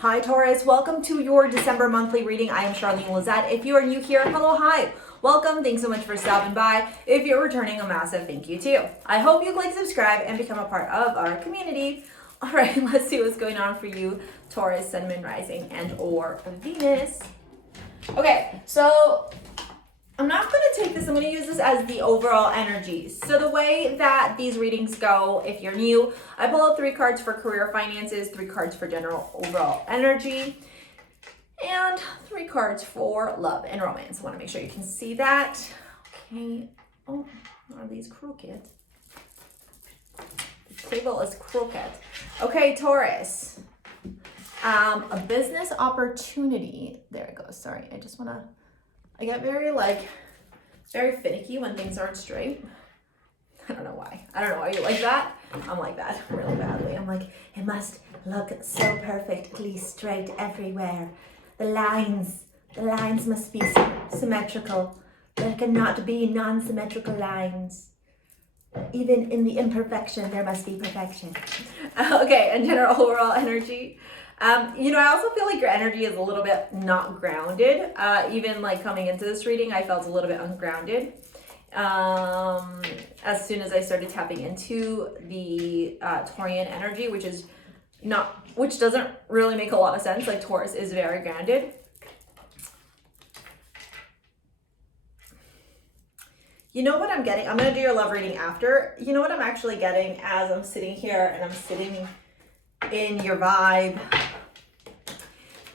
Hi Taurus, welcome to your December monthly reading. I am Charlene Lizette. If you are new here, hello, hi, welcome. Thanks so much for stopping by. If you're returning, a massive thank you too. I hope you click subscribe and become a part of our community. All right, let's see what's going on for you, Taurus, Sun, Moon, Rising, and or Venus. Okay, so I'm not going to take this, I'm going to use this as the overall energy. So the way that these readings go, if you're new, I pull out 3 cards for career finances, 3 cards for general overall energy, and 3 cards for love and romance. I want to make sure you can see that. Okay. Oh, are these crooked? The table is crooked. Okay, Taurus. A business opportunity. There it goes. Sorry, I get very finicky when things aren't straight. I don't know why. I don't know why you like that. I'm like that really badly. I'm like, it must look so perfectly straight everywhere. The lines must be symmetrical. There cannot be non-symmetrical lines. Even in the imperfection, there must be perfection. Okay, and general overall energy. I also feel like your energy is a little bit not grounded. Even like coming into this reading, I felt a little bit ungrounded. As soon as I started tapping into the Taurian energy, which doesn't really make a lot of sense. Like Taurus is very grounded. You know what I'm getting? I'm going to do your love reading after. You know what I'm actually getting as I'm sitting here and I'm sitting in your vibe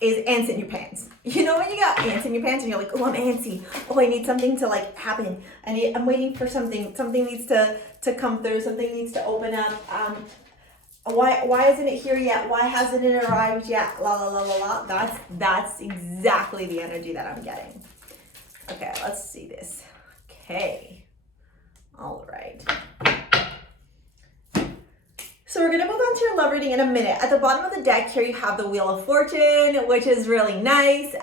is ants in your pants. You know when you got ants in your pants and you're like, oh, I'm antsy. Oh, I need something to like happen. I'm waiting for something. Something needs to come through. Something needs to open up. Why isn't it here yet? Why hasn't it arrived yet? La la la la la. That's exactly the energy that I'm getting. Okay, let's see this. Okay. All right. So we're going to move on to your love reading in a minute. At the bottom of the deck here, you have the Wheel of Fortune, which is really nice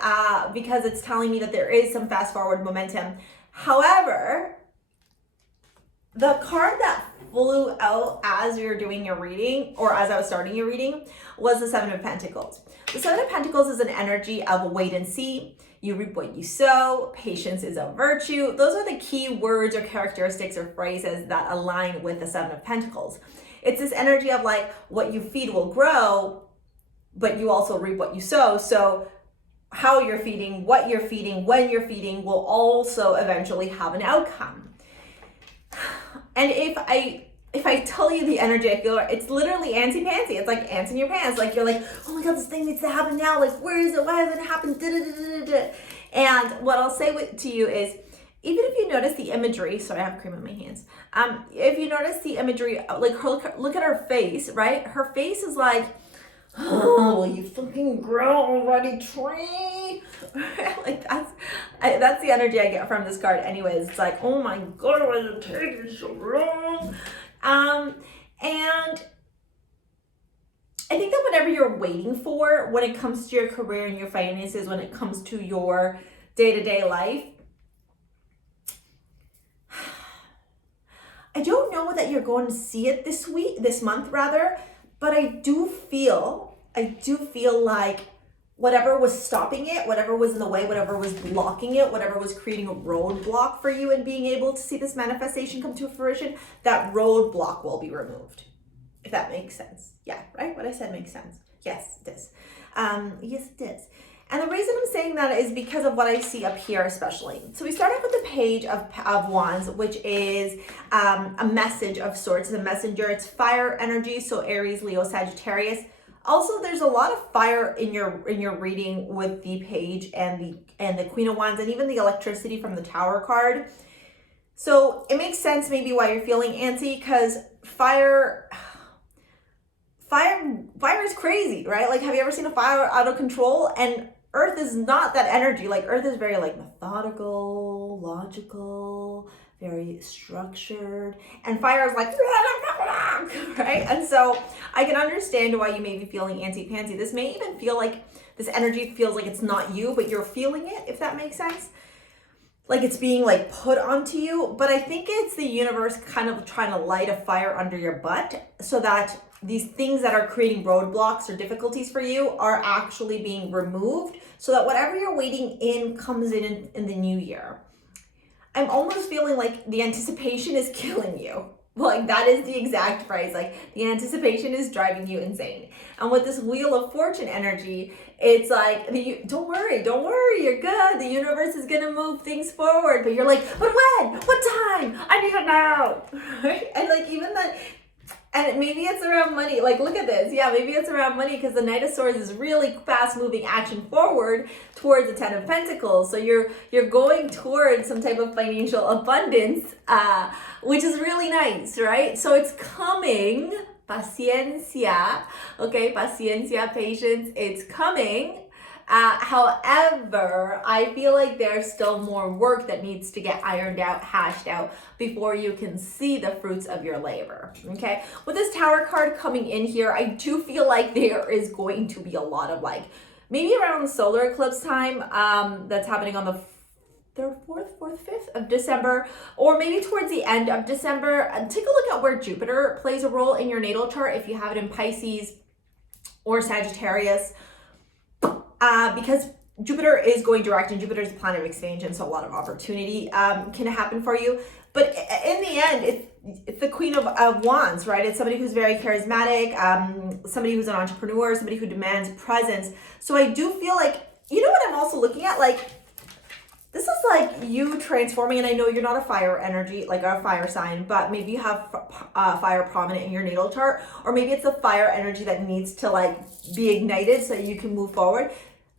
because it's telling me that there is some fast forward momentum. However, the card that flew out as you're doing your reading, or as I was starting your reading, was the Seven of Pentacles. The Seven of Pentacles is an energy of wait and see. You reap what you sow. Patience is a virtue. Those are the key words or characteristics or phrases that align with the Seven of Pentacles. It's this energy of like what you feed will grow, but you also reap what you sow. So how you're feeding, what you're feeding, when you're feeding will also eventually have an outcome. And if I tell you the energy I feel, it's literally antsy-pantsy. It's like ants in your pants. Like you're like, oh my God, this thing needs to happen now. Like, where is it? Why hasn't it happened? And what I'll say to you is, even if you notice the imagery, sorry, I have cream on my hands. If you notice the imagery, like look at her face, right? Her face is like, oh, will you fucking grow already, tree? Like that's the energy I get from this card anyways. It's like, oh my God, why is it taking so long? And I think that whatever you're waiting for when it comes to your career and your finances, when it comes to your day-to-day life, I don't know that you're going to see it this month rather, but I do feel like whatever was stopping it, whatever was in the way, whatever was blocking it, whatever was creating a roadblock for you and being able to see this manifestation come to fruition, that roadblock will be removed. If that makes sense. Yeah, right? What I said makes sense. Yes, it does. Yes, it does. And the reason I'm saying that is because of what I see up here especially. So we start off with the Page of Wands, which is a message of sorts, the messenger. It's fire energy, so Aries, Leo, Sagittarius. Also, there's a lot of fire in your reading with the Page and the Queen of Wands and even the electricity from the Tower card. So it makes sense maybe why you're feeling antsy, because fire is crazy, right? Like, have you ever seen a fire out of control? And Earth is not that energy. Like, Earth is very like methodical, logical, very structured, and fire is like, right? And so I can understand why you may be feeling antsy-pantsy. This may even feel like this energy feels like it's not you, but you're feeling it, if that makes sense. Like it's being like put onto you. But I think it's the universe kind of trying to light a fire under your butt so that these things that are creating roadblocks or difficulties for you are actually being removed so that whatever you're waiting in comes in the new year. I'm almost feeling like the anticipation is killing you. Like, that is the exact phrase. Like, the anticipation is driving you insane. And with this Wheel of Fortune energy, it's like, don't worry, you're good. The universe is gonna move things forward. But you're like, but when? What time? I need it now. Right? And like, even that, and maybe it's around money. Like, look at this. Yeah, maybe it's around money because the Knight of Swords is really fast moving action forward towards the Ten of Pentacles. So you're going towards some type of financial abundance, which is really nice, right? So it's coming. Paciencia. Okay, paciencia, patience. It's coming. However, I feel like there's still more work that needs to get ironed out, hashed out before you can see the fruits of your labor. Okay, with this Tower card coming in here, I do feel like there is going to be a lot of like, maybe around solar eclipse time, that's happening on the 3rd, 4th, 5th of December, or maybe towards the end of December. Take a look at where Jupiter plays a role in your natal chart if you have it in Pisces or Sagittarius. Because Jupiter is going direct and Jupiter is a planet of expansion, so a lot of opportunity can happen for you. But in the end, it's the Queen of Wands, right? It's somebody who's very charismatic, somebody who's an entrepreneur, somebody who demands presence. So I do feel like, you know what I'm also looking at? Like, this is like you transforming, and I know you're not a fire energy, like a fire sign, but maybe you have fire prominent in your natal chart, or maybe it's a fire energy that needs to like be ignited so you can move forward.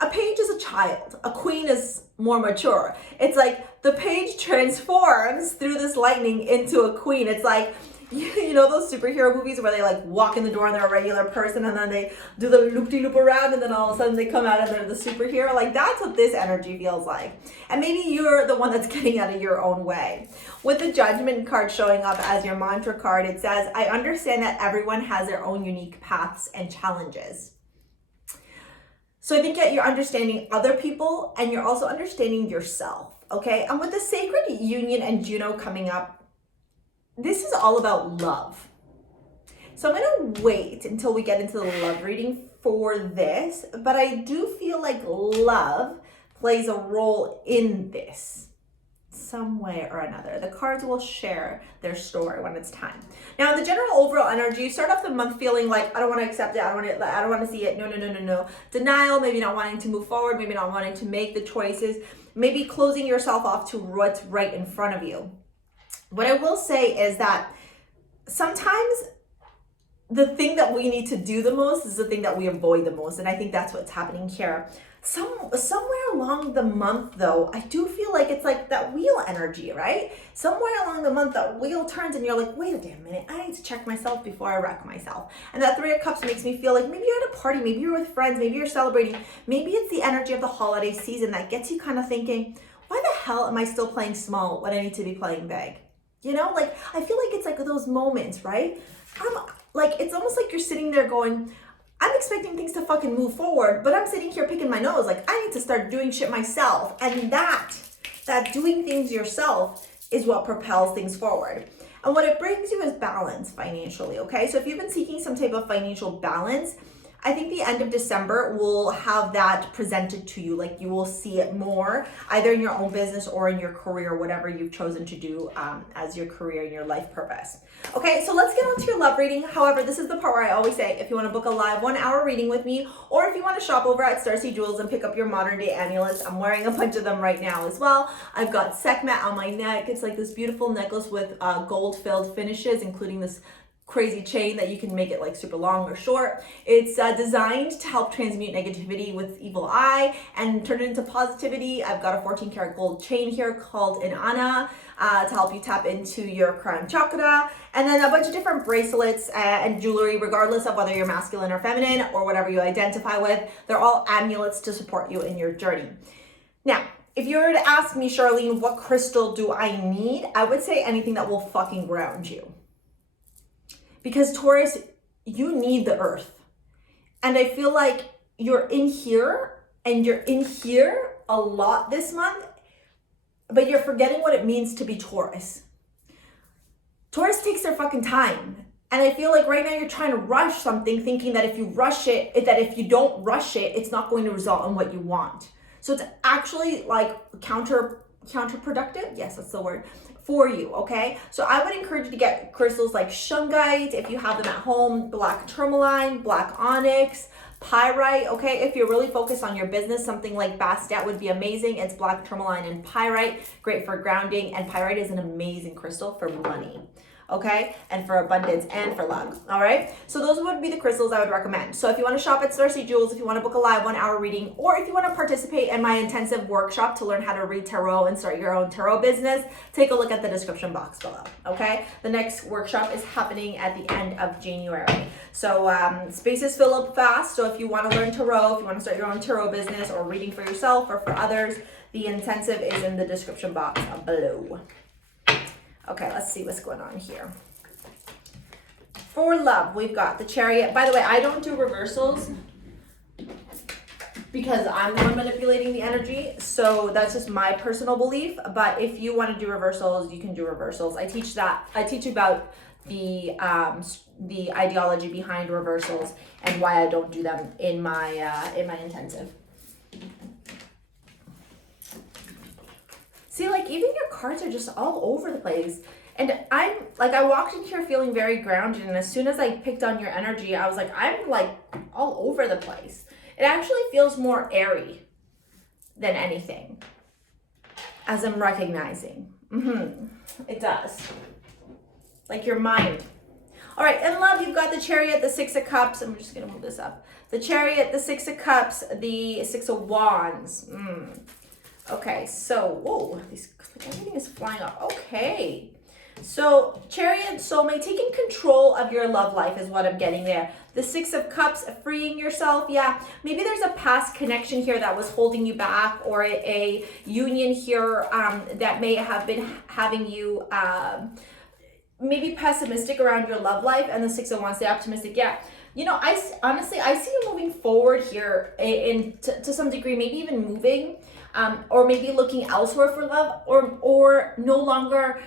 A page is a child. A queen is more mature. It's like the page transforms through this lightning into a queen. It's like, you know those superhero movies where they like walk in the door and they're a regular person and then they do the loop-de-loop around and then all of a sudden they come out and they're the superhero? Like, that's what this energy feels like. And maybe you're the one that's getting out of your own way. With the Judgment card showing up as your mantra card, it says, I understand that everyone has their own unique paths and challenges. So I think that you're understanding other people and you're also understanding yourself, okay? And with the Sacred Union and Juno coming up, this is all about love. So I'm gonna wait until we get into the love reading for this, but I do feel like love plays a role in this some way or another. The cards will share their story when it's time. Now, the general overall energy, you start off the month feeling like, I don't want to accept it, I don't want to see it, no. Denial, maybe not wanting to move forward, maybe not wanting to make the choices, maybe closing yourself off to what's right in front of you. What I will say is that sometimes the thing that we need to do the most is the thing that we avoid the most. And I think that's what's happening here. Somewhere along the month, though, I do feel like it's like that wheel energy, right? Somewhere along the month, that wheel turns and you're like, wait a damn minute, I need to check myself before I wreck myself. And that Three of Cups makes me feel like maybe you're at a party, maybe you're with friends, maybe you're celebrating. Maybe it's the energy of the holiday season that gets you kind of thinking, why the hell am I still playing small when I need to be playing big? You know, like, I feel like it's like those moments, right? It's almost like you're sitting there going, I'm expecting things to fucking move forward, but I'm sitting here picking my nose. Like, I need to start doing shit myself. And that doing things yourself is what propels things forward. And what it brings you is balance financially, okay? So if you've been seeking some type of financial balance, I think the end of December will have that presented to you. Like, you will see it more either in your own business or in your career, whatever you've chosen to do as your career and your life purpose. Okay, so let's get on to your love reading. However, this is the part where I always say, if you want to book a live 1 hour reading with me, or if you want to shop over at STARSEA Jewels and pick up your modern day amulets, I'm wearing a bunch of them right now as well. I've got Sekhmet on my neck. It's like this beautiful necklace with gold filled finishes, including this crazy chain that you can make it like super long or short. It's designed to help transmute negativity with evil eye and turn it into positivity. I've got a 14 karat gold chain here called an Ana to help you tap into your crown chakra, and then a bunch of different bracelets and jewelry, regardless of whether you're masculine or feminine or whatever you identify with. They're all amulets to support you in your journey. Now, if you were to ask me, Charlene, what crystal do I need? I would say anything that will fucking ground you. Because Taurus, you need the earth. And I feel like you're in here and you're in here a lot this month, but you're forgetting what it means to be Taurus. Taurus takes their fucking time. And I feel like right now you're trying to rush something, thinking that if you rush it, that if you don't rush it, it's not going to result in what you want. So it's actually like counterproductive. Yes, that's the word for you. Okay. So I would encourage you to get crystals like shungite if you have them at home, black tourmaline, black onyx, pyrite. Okay. If you're really focused on your business, something like bastet would be amazing. It's black tourmaline and pyrite, great for grounding. And pyrite is an amazing crystal for money. Okay, and for abundance and for love. All right, so those would be the crystals I would recommend. So if you want to shop at STARSEA Jewels, if you want to book a live 1 hour reading, or if you want to participate in my intensive workshop to learn how to read tarot and start your own tarot business, take a look at the description box below. Okay, the next workshop is happening at the end of January. So spaces fill up fast. So if you want to learn tarot, if you want to start your own tarot business or reading for yourself or for others, the intensive is in the description box below. Okay, let's see what's going on here. For love, we've got the Chariot. By the way, I don't do reversals because I'm the one manipulating the energy. So that's just my personal belief. But if you want to do reversals, you can do reversals. I teach you about the ideology behind reversals and why I don't do them in my intensive. See, like even your cards are just all over the place. And I walked in here feeling very grounded. And as soon as I picked on your energy, I was like, I'm like all over the place. It actually feels more airy than anything, as I'm recognizing. It does. Like your mind. All right, in love, you've got the Chariot, the 6 of Cups. I'm just going to move this up. The Chariot, the 6 of Cups, the 6 of Wands. Okay, so, whoa, everything is flying up. Okay, so Chariot, soulmate, taking control of your love life is what I'm getting there. The 6 of Cups, freeing yourself. Yeah, maybe there's a past connection here that was holding you back, or a union here that may have been having you maybe pessimistic around your love life. And the 6 of Wands, stay optimistic. Yeah. You know, I see you moving forward here to some degree, maybe even moving. Or maybe looking elsewhere for love, or no longer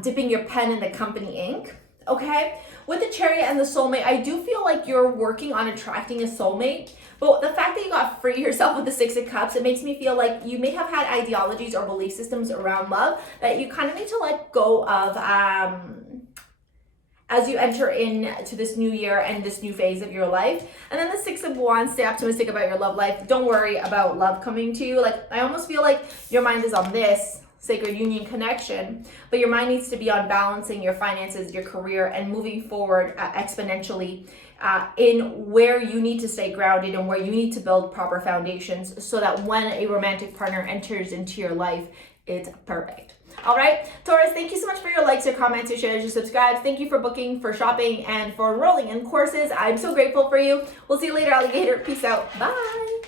dipping your pen in the company ink. Okay, with the Chariot and the soulmate, I do feel like you're working on attracting a soulmate. But the fact that you got free yourself with the 6 of Cups, it makes me feel like you may have had ideologies or belief systems around love that you kind of need to let go of as you enter into this new year and this new phase of your life. And then the 6 of Wands, stay optimistic about your love life. Don't worry about love coming to you. Like, I almost feel like your mind is on this sacred union connection, but your mind needs to be on balancing your finances, your career, and moving forward exponentially in where you need to stay grounded and where you need to build proper foundations so that when a romantic partner enters into your life, it's perfect. All right, Taurus, thank you so much for your likes, your comments, your shares, your subscribes. Thank you for booking, for shopping, and for enrolling in courses. I'm so grateful for you. We'll see you later, alligator. Peace out. Bye.